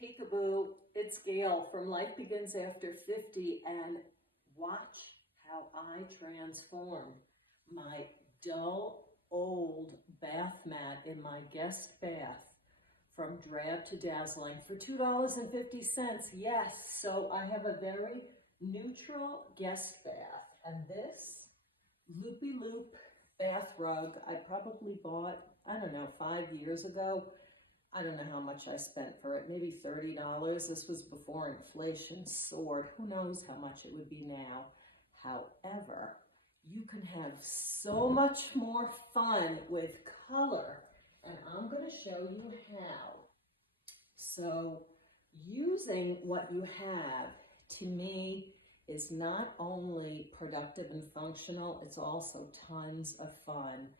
Peekaboo, it's Gail from Life Begins After 50, and watch how I transform my dull, old bath mat in my guest bath from drab to dazzling for $2.50. Yes, so I have a very neutral guest bath, and this loopy-loop bath rug I probably bought, I don't know, 5 years ago. I don't know how much I spent for it, maybe $30. This was before inflation soared. Who knows how much it would be now. However, you can have so much more fun with color, and I'm going to show you how. So using what you have, to me, is not only productive and functional, it's also tons of fun.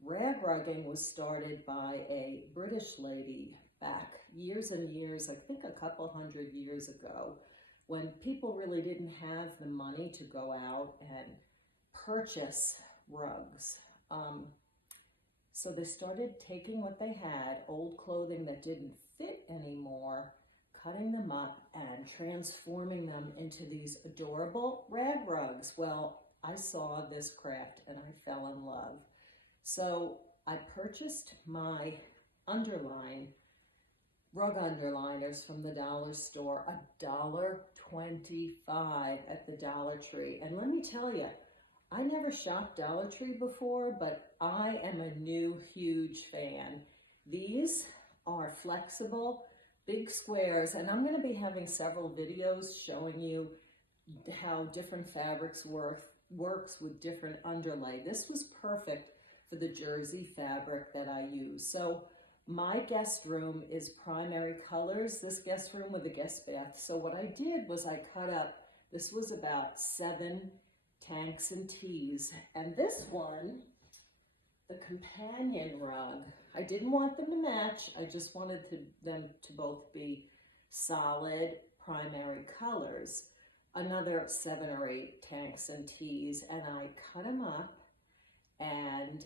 Rag rugging was started by a British lady back years and years, I think a couple hundred years ago, when people really didn't have the money to go out and purchase rugs. So they started taking what they had, old clothing that didn't fit anymore, cutting them up and transforming them into these adorable rag rugs. Well, I saw this craft and I fell in love. So I purchased my rug underliners from the dollar store, $1.25 at the Dollar Tree. And let me tell you, I never shopped Dollar Tree before, but I am a new huge fan. These are flexible, big squares, and I'm going to be having several videos showing you how different fabrics works with different underlay. This was perfect for the jersey fabric that I use. So my guest room is primary colors, this guest room with a guest bath. So what I did was I cut up, this was about 7 tanks and tees. And this one, the companion rug, I didn't want them to match. I just wanted them to both be solid primary colors. Another 7 or 8 tanks and tees, and I cut them up. And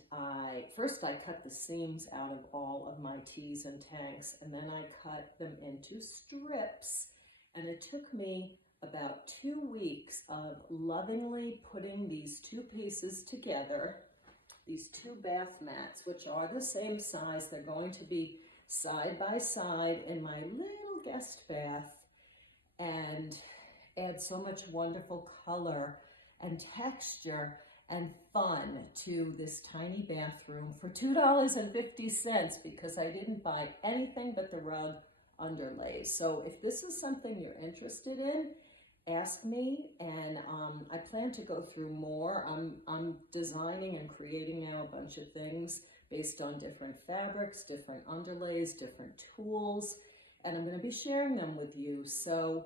first I cut the seams out of all of my tees and tanks, and then I cut them into strips. And it took me about 2 weeks of lovingly putting these 2 pieces together, these 2 bath mats, which are the same size. They're going to be side by side in my little guest bath, and add so much wonderful color and texture and fun to this tiny bathroom for $2.50 because I didn't buy anything but the rug underlays. So if this is something you're interested in, ask me, and I plan to go through more. I'm designing and creating now a bunch of things based on different fabrics, different underlays, different tools, and I'm going to be sharing them with you. So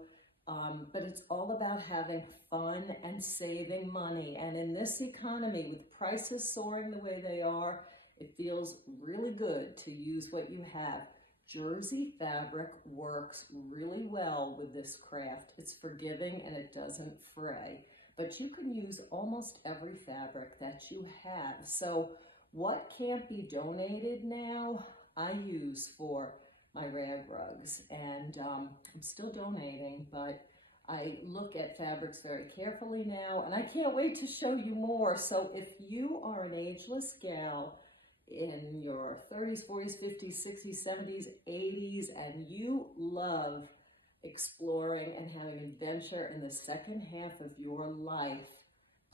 but it's all about having fun and saving money. And in this economy, with prices soaring the way they are, it feels really good to use what you have. Jersey fabric works really well with this craft. It's forgiving and it doesn't fray. But you can use almost every fabric that you have. So what can't be donated now, I use for my rag rugs, and I'm still donating, but I look at fabrics very carefully now, and I can't wait to show you more. So if you are an ageless gal in your 30s, 40s, 50s, 60s, 70s, 80s, and you love exploring and having adventure in the second half of your life,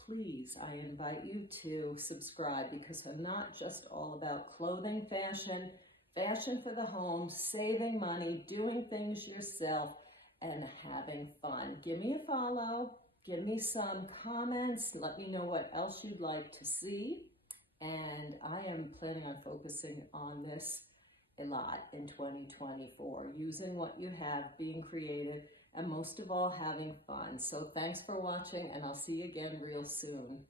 please, I invite you to subscribe, because I'm not just all about clothing, fashion for the home, saving money, doing things yourself, and having fun. Give me a follow, give me some comments, let me know what else you'd like to see, and I am planning on focusing on this a lot in 2024, using what you have, being creative, and most of all, having fun. So thanks for watching, and I'll see you again real soon.